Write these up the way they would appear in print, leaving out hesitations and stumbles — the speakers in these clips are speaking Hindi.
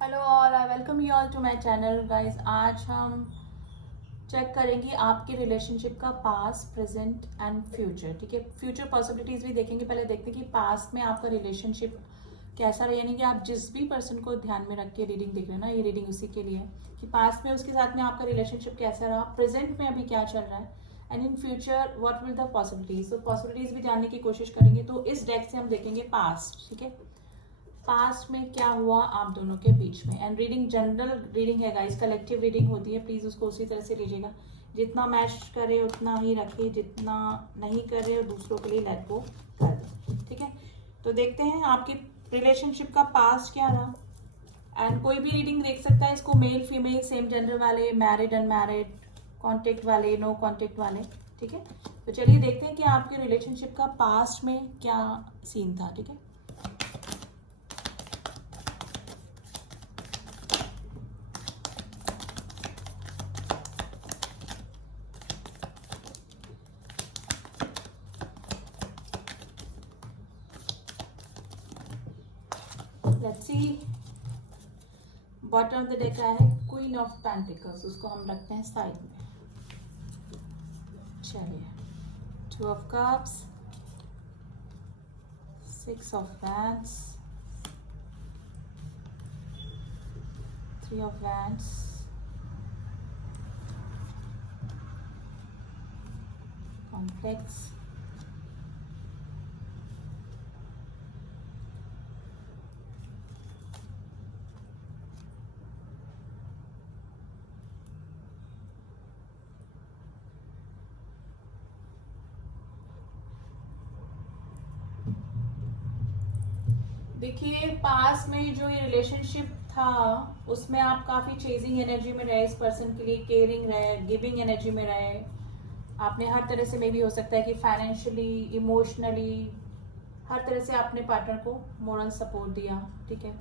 Hello all, I welcome you all to my channel guys. आज हम चेक करेंगे आपके रिलेशनशिप का पास्ट, प्रेजेंट एंड फ्यूचर। ठीक है, फ्यूचर पॉसिबिलिटीज भी देखेंगे। पहले देखते हैं कि पास्ट में आपका रिलेशनशिप कैसा रहा, यानी कि आप जिस भी पर्सन को ध्यान में रख के रीडिंग देख रहे हैं ना, ये रीडिंग उसी के लिए है कि पास्ट में उसके साथ में आपका रिलेशनशिप कैसा रहा, प्रेजेंट में अभी क्या चल रहा है, and in future what will the possibilities. तो पॉसिबिलिटीज भी जानने की कोशिश करेंगे। तो इस डेक से हम देखेंगे पास्ट। ठीक है, पास्ट में क्या हुआ आप दोनों के बीच में। एंड रीडिंग जनरल रीडिंग है गाइस, कलेक्टिव रीडिंग होती है, प्लीज उसको उसी तरह से लीजिएगा। जितना मैच करे उतना ही रखिए, जितना नहीं करे दूसरों के लिए लेट गो कर दे। ठीक है, तो देखते हैं आपकी रिलेशनशिप का पास्ट क्या रहा। एंड कोई भी रीडिंग देख सकता है इसको, मेल फीमेल, सेम जेंडर वाले, मैरिड अनमैरिड, कॉन्टेक्ट वाले, नो कॉन्टेक्ट वाले। ठीक है, तो चलिए देखते हैं कि आपके रिलेशनशिप का पास्ट में क्या सीन था। ठीक है, let's see. Bottom of the deck आया है क्वीन ऑफ पेंटिकल्स, उसको हम रखते हैं साइड में। चलिए, two of cups, six of wands, three of wands, complex, देखिए पास में जो ये रिलेशनशिप था उसमें आप काफी चेजिंग एनर्जी में रहे, इस पर्सन के लिए केयरिंग रहे, गिविंग एनर्जी में रहे। आपने हर तरह से मे भी हो सकता है कि फाइनेंशियली, इमोशनली, हर तरह से आपने पार्टनर को मोरल सपोर्ट दिया। ठीक है,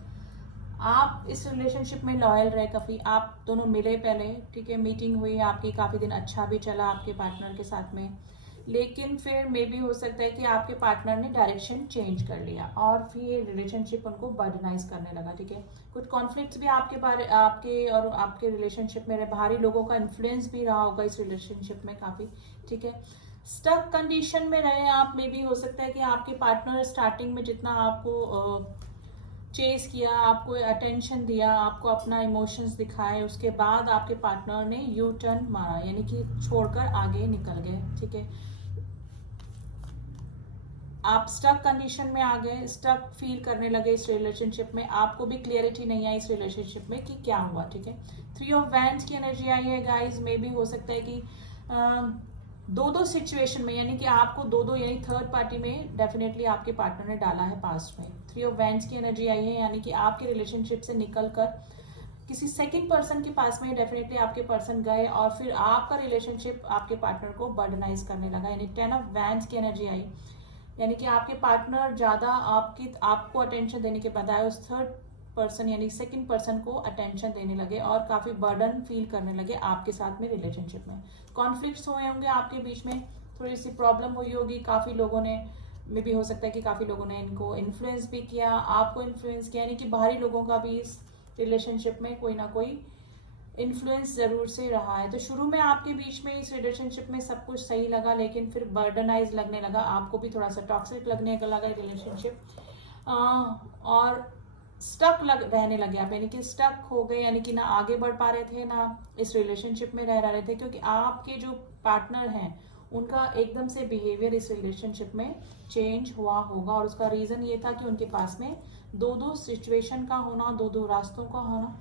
आप इस रिलेशनशिप में लॉयल रहे काफी, आप दोनों मिले पहले। ठीक है, मीटिंग हुई आपकी, काफी दिन अच्छा भी चला आपके पार्टनर के साथ में। लेकिन फिर मे भी हो सकता है कि आपके पार्टनर ने डायरेक्शन चेंज कर लिया और फिर ये रिलेशनशिप उनको बर्डनाइज करने लगा। ठीक है, कुछ कॉन्फ्लिक्ट्स भी आपके और आपके रिलेशनशिप में रहे, बाहरी लोगों का इन्फ्लुएंस भी रहा होगा इस रिलेशनशिप में काफी। ठीक है, स्टक कंडीशन में रहे आप, मे भी हो सकता है कि आपके पार्टनर स्टार्टिंग में जितना आपको चेस किया, आपको अटेंशन दिया, आपको अपना इमोशंस दिखाए, उसके बाद आपके पार्टनर ने यू टर्न मारा, यानी कि छोड़कर आगे निकल गए। ठीक है, आप स्टक कंडीशन में आ गए, स्टक फील करने लगे इस रिलेशनशिप में, आपको भी क्लियरिटी नहीं आई इस रिलेशनशिप में कि क्या हुआ। ठीक है, थ्री ऑफ वैंड्स की एनर्जी आई है गाइस, मे भी हो सकता है कि दो दो सिचुएशन में, यानी कि आपको दो दो यानी थर्ड पार्टी में डेफिनेटली आपके पार्टनर ने डाला है पास्ट में। थ्री ऑफ वैंड्स की एनर्जी आई है, यानी कि आपके रिलेशनशिप से निकल कर किसी सेकंड पर्सन के पास में डेफिनेटली आपके पर्सन गए और फिर आपका रिलेशनशिप आपके पार्टनर को बर्डनाइज करने लगा, यानी टेन ऑफ वैंड्स की एनर्जी आई, यानी कि आपके पार्टनर ज्यादा आपको अटेंशन देने के बजाय उस थर्ड पर्सन यानी सेकंड पर्सन को अटेंशन देने लगे और काफी बर्डन फील करने लगे आपके साथ में रिलेशनशिप में। कॉन्फ्लिक्ट्स हुए होंगे आपके बीच में, थोड़ी सी प्रॉब्लम हुई होगी, काफी लोगों ने में भी हो सकता है कि काफी लोगों ने इनको इन्फ्लुएंस भी किया, आपको इन्फ्लुएंस किया, यानी कि बाहरी लोगों का भी इस रिलेशनशिप में कोई ना कोई इन्फ्लुएंस जरूर से रहा है। तो शुरू में आपके बीच में इस रिलेशनशिप में सब कुछ सही लगा, लेकिन फिर बर्डनाइज लगने लगा, आपको भी थोड़ा सा टॉक्सिक लगने लगा रिलेशनशिप, और स्टक रहने लगे आप, यानी कि स्टक हो गए, यानी कि ना आगे बढ़ पा रहे थे ना इस रिलेशनशिप में रह रहे थे, क्योंकि आपके जो पार्टनर हैं उनका एकदम से बिहेवियर इस रिलेशनशिप में चेंज हुआ होगा। और उसका रीजन ये था कि उनके पास में दो दो सिचुएशन का होना, दो दो रास्तों का होना।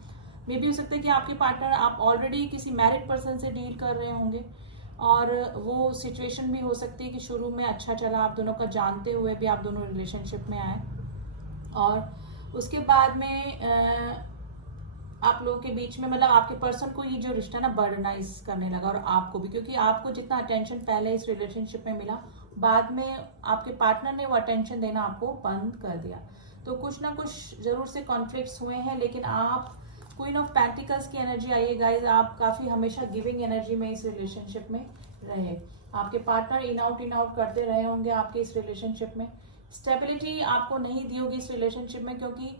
मे भी हो सकता है कि आपके पार्टनर, आप ऑलरेडी किसी मैरिड पर्सन से डील कर रहे होंगे और वो सिचुएशन भी हो सकती है कि शुरू में अच्छा चला, आप दोनों का जानते हुए भी आप दोनों रिलेशनशिप में आए और उसके बाद में आप लोगों के बीच में, मतलब आपके पर्सन को ये जो रिश्ता ना बर्डनाइज करने लगा, और आपको भी, क्योंकि आपको जितना अटेंशन पहले इस रिलेशनशिप में मिला, बाद में आपके पार्टनर ने वो अटेंशन देना आपको बंद कर दिया। तो कुछ ना कुछ जरूर से कॉन्फ्लिक्ट्स हुए हैं, लेकिन आप क्वीन ऑफ पेंटिकल्स की एनर्जी आई है गाइस, आप काफी हमेशा गिविंग एनर्जी में इस रिलेशनशिप में रहे, आपके पार्टनर इन आउट करते रहे होंगे आपके इस रिलेशनशिप में। स्टेबिलिटी आपको नहीं दी होगी इस रिलेशनशिप में, क्योंकि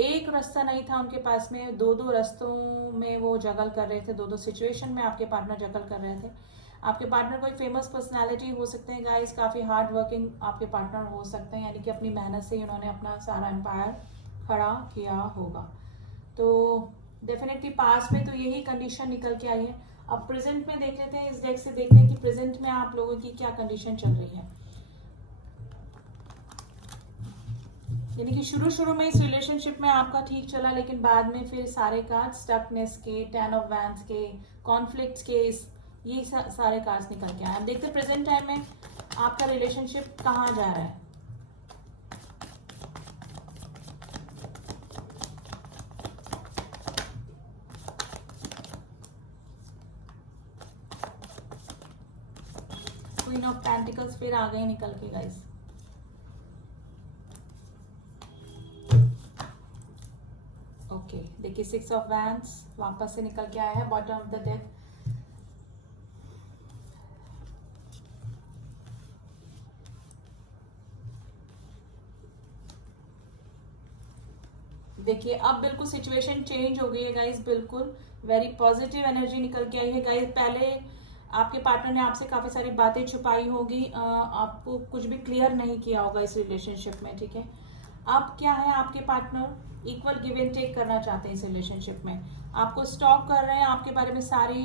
एक रास्ता नहीं था उनके पास में, दो दो रास्तों में वो जगल कर रहे थे, दो दो सिचुएशन में आपके पार्टनर जगल कर रहे थे। आपके पार्टनर कोई फेमस पर्सनालिटी हो सकते हैं गाइस, काफ़ी हार्ड वर्किंग आपके पार्टनर हो सकते हैं, यानी कि अपनी मेहनत से ही उन्होंने अपना सारा एम्पायर खड़ा किया होगा। तो डेफिनेटली पास में तो यही कंडीशन निकल के आई है। अब प्रेजेंट में देख लेते हैं, इस डेक से देखते हैं कि प्रेजेंट में आप लोगों की क्या कंडीशन चल रही है। यानी कि शुरू में इस रिलेशनशिप में आपका ठीक चला, लेकिन बाद में फिर सारे कार्ड स्टकनेस के, 10 ऑफ वैंड्स के, कॉन्फ्लिक्ट्स के, ये सारे कार्ड्स निकल के आए। अब देखते हैं प्रेजेंट टाइम में आपका रिलेशनशिप कहाँ जा रहा है। क्वीन ऑफ पेंटिकल्स फिर आ गए निकल के गाइस। ओके, देखिए 6 ऑफ वैंड्स वापस से निकल के आया है बॉटम ऑफ द डेक। देखिए अब बिल्कुल सिचुएशन चेंज हो गई है गाइस, बिल्कुल वेरी पॉजिटिव एनर्जी निकल के आई है गाइस। पहले आपके पार्टनर ने आपसे काफी सारी बातें छुपाई होगी, आपको कुछ भी क्लियर नहीं किया होगा इस रिलेशनशिप में, ठीक है। अब क्या है, आपके partner equal give and take करना चाहते हैं इस रिलेशनशिप में, आपको स्टॉक कर रहे हैं, आपके बारे में सारी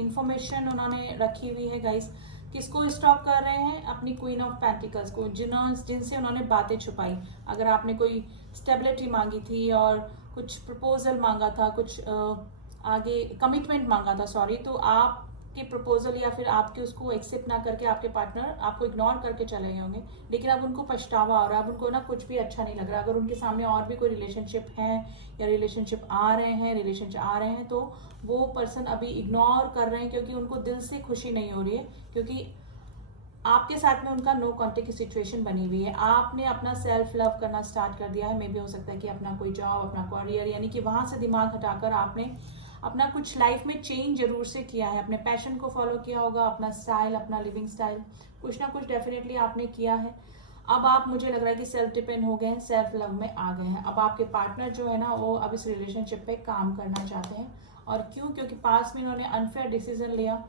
इंफॉर्मेशन उन्होंने रखी हुई है गाइस। किसको स्टॉक कर रहे हैं? अपनी क्वीन ऑफ पेंटिकल्स को, जिनसे उन्होंने बातें छुपाई। अगर आपने कोई स्टेबिलिटी मांगी थी और कुछ प्रपोजल मांगा था, कुछ आगे कमिटमेंट मांगा था, सॉरी, तो आपके प्रपोजल या फिर आपके उसको एक्सेप्ट ना करके आपके पार्टनर आपको इग्नोर करके चले गए होंगे, लेकिन अब उनको पछतावा हो रहा है, अब उनको ना कुछ भी अच्छा नहीं लग रहा। अगर उनके सामने और भी कोई रिलेशनशिप है या रिलेशनशिप आ रहे हैं तो वो पर्सन अभी इग्नोर कर रहे हैं, क्योंकि उनको दिल से खुशी नहीं हो रही है, क्योंकि आपके साथ में उनका नो कॉन्टेक्ट की सिचुएशन बनी हुई है। आपने अपना सेल्फ लव करना स्टार्ट कर दिया है, मे भी हो सकता है कि अपना कोई जॉब, अपना करियर, यानी कि वहां से दिमाग हटाकर आपने अपना कुछ लाइफ में चेंज जरूर से किया है, अपने पैशन को फॉलो किया होगा, अपना स्टाइल, अपना लिविंग स्टाइल, कुछ ना कुछ डेफिनेटली आपने किया है। अब आप, मुझे लग रहा है कि सेल्फ डिपेंड हो गए हैं, सेल्फ लव में आ गए हैं। अब आपके पार्टनर जो है ना, वो अब इस रिलेशनशिप पे काम करना चाहते हैं। और क्यों? क्योंकि पास में उन्होंने अनफेयर डिसीजन लिया,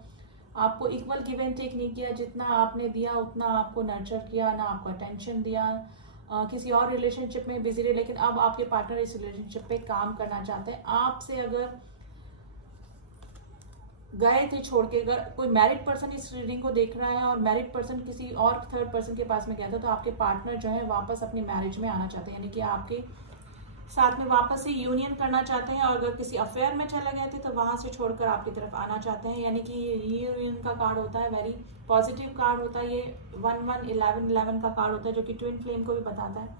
आपको इक्वल गिव एंड टेक नहीं किया, जितना आपने दिया उतना आपको नर्चर किया, ना आपको अटेंशन दिया, किसी और रिलेशनशिप में बिजी रहे। लेकिन अब आपके पार्टनर इस रिलेशनशिप पे काम करना चाहते हैं। आपसे अगर गए थे छोड़ के, अगर कोई मैरिड पर्सन इस रीडिंग को देख रहा है और मैरिड पर्सन किसी और थर्ड पर्सन के पास में गया था, तो आपके पार्टनर जो है वापस अपनी मैरिज में आना चाहते हैं, यानी कि आपके साथ में वापस से यूनियन करना चाहते हैं। और अगर किसी अफेयर में चले गए थे तो वहां से छोड़कर आपकी तरफ आना चाहते हैं, यानी कि ये रीयूनियन का कार्ड होता है, वेरी पॉजिटिव कार्ड होता है। ये 1111 का कार्ड होता है, जो कि ट्विन फ्लेम को भी बताता है।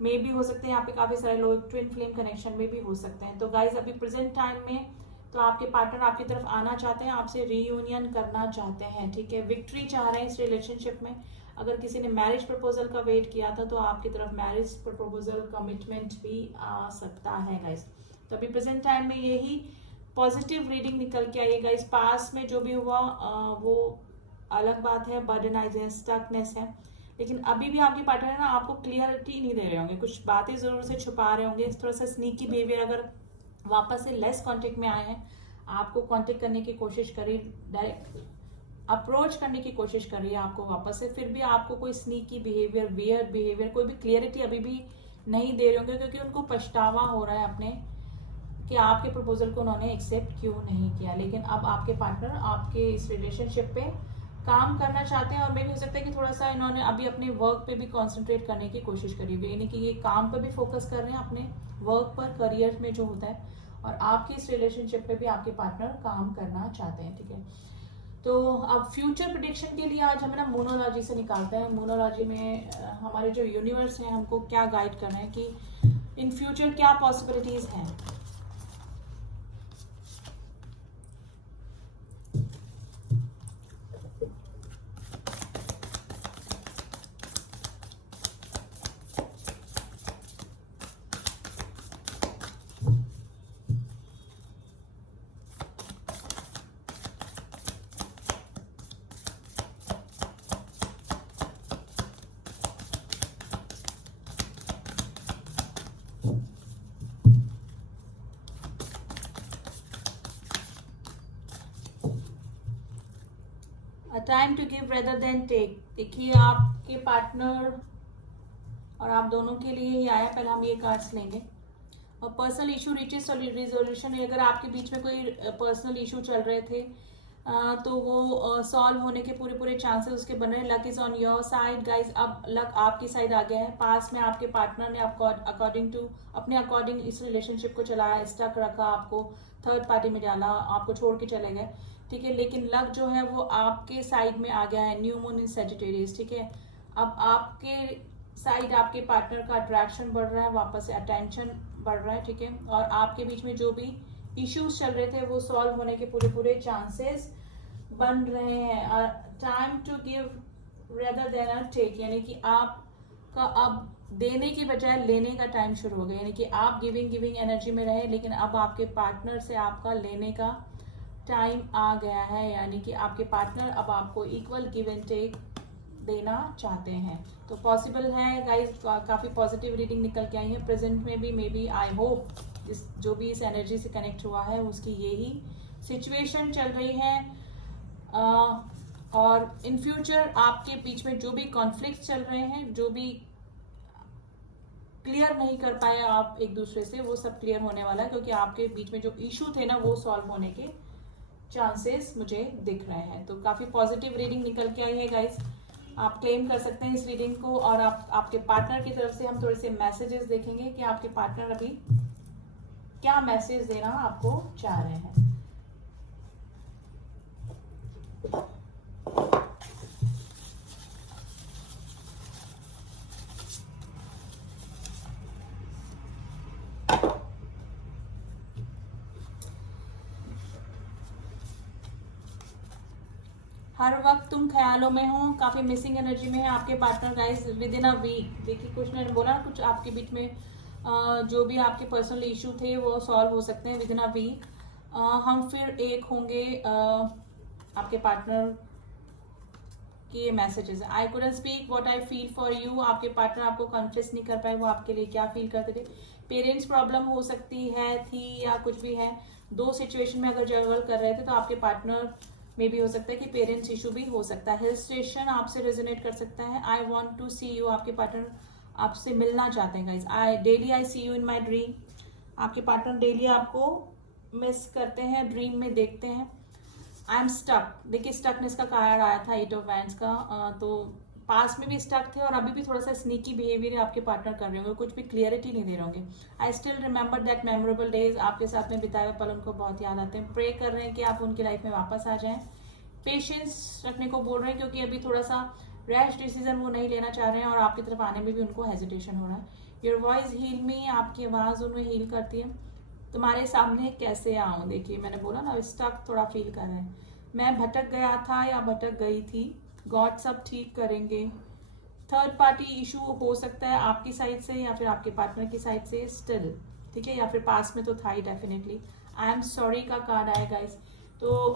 मे भी हो सकते हैं यहाँ पे काफी सारे लोग ट्विन फ्लेम कनेक्शन में भी हो सकते हैं। तो गाइज अभी प्रेजेंट टाइम में तो आपके पार्टनर आपकी तरफ आना चाहते हैं, आपसे रीयूनियन करना चाहते हैं, ठीक है। विक्ट्री चाह रहे हैं इस रिलेशनशिप में। अगर किसी ने मैरिज प्रपोजल का वेट किया था तो आपकी तरफ मैरिज प्रपोजल कमिटमेंट भी आ सकता है गाइस। तो अभी प्रेजेंट टाइम में यही पॉजिटिव रीडिंग निकल के आई है गाइस। पास में जो भी हुआ वो अलग बात है, बर्डनाइज स्टकनेस है, लेकिन अभी भी आपके पार्टनर ना आपको क्लियरिटी नहीं दे रहे होंगे, कुछ बातें जरूर से छुपा रहे होंगे। थोड़ा सा स्नीकी बिहेवियर, अगर वापस से लेस कांटेक्ट में आए हैं, आपको कांटेक्ट करने की कोशिश करी, डायरेक्ट अप्रोच करने की कोशिश कर रही है आपको वापस से, फिर भी आपको कोई स्नीकी बिहेवियर, वियर्ड बिहेवियर, कोई भी क्लियरिटी अभी भी नहीं दे रहे होंगे, क्योंकि उनको पछतावा हो रहा है अपने कि आपके प्रपोजल को उन्होंने एक्सेप्ट क्यों नहीं किया। लेकिन अब आपके पार्टनर आपके इस रिलेशनशिप पे काम करना चाहते हैं, और मे भी हो सकता है कि थोड़ा सा इन्होंने अभी अपने वर्क पे भी कॉन्सेंट्रेट करने की कोशिश करी हुई है, यानी कि ये काम पे भी फोकस कर रहे हैं, अपने वर्क पर, करियर में जो होता है। और आपकी इस रिलेशनशिप पे भी आपके पार्टनर काम करना चाहते हैं, ठीक है। तो अब फ्यूचर प्रिडिक्शन के लिए आज हम ना मोनोलॉजी से निकालते हैं। मोनोलॉजी में हमारे जो यूनिवर्स हैं हमको क्या गाइड कर रहे हैं कि इन फ्यूचर क्या पॉसिबिलिटीज हैं। Time to give rather than take. देखिए आपके पार्टनर और आप दोनों के लिए ही आया। पहले हम ये कार्ड्स लेंगे। और पर्सनल इशू रीचेस रिजोल्यूशन, अगर आपके बीच में कोई पर्सनल इशू चल रहे थे तो वो सॉल्व होने के पूरे चांसेस उसके बन रहे हैं। Luck is on your side guys. अब लक आपकी साइड आ गया है। पास में आपके पार्टनर ने आपको अपने अकॉर्डिंग इस रिलेशनशिप को चलाया, स्टक रखा, आपको थर्ड पार्टी में डाला, आपको छोड़ के चले गए, ठीक है। लेकिन लक जो है वो आपके साइड में आ गया है। न्यू मून इन सैजिटेरियस, ठीक है। अब आपके साइड आपके पार्टनर का अट्रैक्शन बढ़ रहा है, वापस से अटेंशन बढ़ रहा है, ठीक है। और आपके बीच में जो भी इश्यूज चल रहे थे वो सॉल्व होने के पूरे चांसेस बन रहे हैं। Time to give rather than a take, यानी कि आपका अब देने की बजाय लेने का टाइम शुरू हो गया। यानी कि आप गिविंग एनर्जी में रहे, लेकिन अब आपके पार्टनर से आपका लेने का टाइम आ गया है। यानी कि आपके पार्टनर अब आपको इक्वल गिव एंड टेक देना चाहते हैं। तो पॉसिबल है गाइज, काफी पॉजिटिव रीडिंग निकल के आई है। प्रेजेंट में भी मे बी, आई होप जो भी इस एनर्जी से कनेक्ट हुआ है उसकी यही सिचुएशन चल रही है। और इन फ्यूचर आपके बीच में जो भी कॉन्फ्लिक्ट चल रहे हैं, जो भी क्लियर नहीं कर पाए आप एक दूसरे से, वो सब क्लियर होने वाला है। क्योंकि आपके बीच में जो इशू थे ना वो सॉल्व होने के चांसेस मुझे दिख रहे हैं। तो काफी पॉजिटिव रीडिंग निकल के आई है गाइज। आप क्लेम कर सकते हैं इस रीडिंग को। और आपके पार्टनर की तरफ से हम थोड़े से मैसेजेस देखेंगे कि आपके पार्टनर अभी क्या मैसेज देना आपको चाह रहे हैं। हर वक्त तुम ख्यालों में हो, काफी मिसिंग एनर्जी में है आपके partner guys. Within a week, देखिए कुछ मैंने बोला, कुछ आपके बीच में जो भी आपके पर्सनल इशू थे वो सॉल्व हो सकते हैं विद इन अ वीक। हम फिर एक होंगे। आपके पार्टनर के messages, I couldn't speak what I feel for you. आपके पार्टनर आपको कन्फेस नहीं कर पाए वो आपके लिए क्या फील करते थे। पेरेंट्स प्रॉब्लम हो सकती है, थी, या कुछ भी है। दो सिचुएशन में अगर जगल कर रहे थे तो आपके पार्टनर में भी हो सकता है कि पेरेंट्स इशू भी हो सकता है। हिल स्टेशन आपसे रेजोनेट कर सकता है। I want to see you, आपके पार्टनर आपसे मिलना चाहते हैं guys. I see you in my dream, आपके पार्टनर डेली आपको मिस करते हैं, ड्रीम में देखते हैं। आई एम स्टक, देखिए स्टकनेस का कार्ड आया था, 8 ऑफ वैंड्स का। तो पास में भी स्टक थे और अभी भी थोड़ा सा स्नीकी बिहेवियर आपके पार्टनर कर रहे होंगे, कुछ भी क्लियरिटी नहीं दे रहे होंगे। I still remember that memorable days, आपके साथ में बिताए हुए पल उनको बहुत याद आते हैं। प्रे कर रहे हैं कि आप उनकी लाइफ में वापस आ जाएं। पेशेंस रखने को बोल रहे हैं क्योंकि अभी थोड़ा सा रैश डिसीजन वो नहीं लेना चाह रहे हैं और आपकी तरफ आने में भी उनको हेजिटेशन हो रहा है। योर वॉइस हील मी, आपकी आवाज़ उनमें हील करती है। तुम्हारे सामने कैसे आऊँ, देखिए मैंने बोला ना स्टक थोड़ा फील कर रहे हैं। मैं भटक गया था या भटक गई थी, गॉड सब ठीक करेंगे। थर्ड पार्टी इशू हो सकता है आपकी साइड से या फिर आपके पार्टनर की साइड से स्टिल, ठीक है, या फिर पास में तो था ही डेफिनेटली। आई एम सॉरी का कार्ड आया गाइस। तो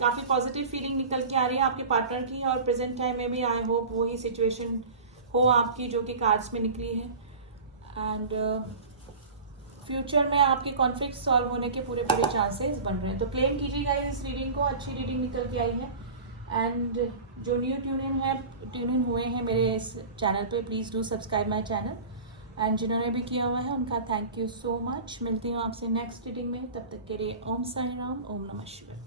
काफ़ी पॉजिटिव फीलिंग निकल के आ रही है आपके पार्टनर की। और प्रेजेंट टाइम में भी आई होप वही सिचुएशन हो आपकी जो कि कार्ड्स में निकली है। एंड फ्यूचर में आपके कॉन्फ्लिक्ट सॉल्व होने के पूरे चांसेस बन रहे हैं। तो क्लेम कीजिएगा इस रीडिंग को, अच्छी रीडिंग निकल के आई है। एंड जो न्यू ट्यून इन हुए हैं मेरे इस चैनल पे, please do subscribe my channel. And जिन्होंने भी किया हुआ है उनका थैंक यू सो मच। मिलती हूँ आपसे नेक्स्ट रीडिंग में, तब तक के लिए ओम साई राम, ओम नमः शिवाय।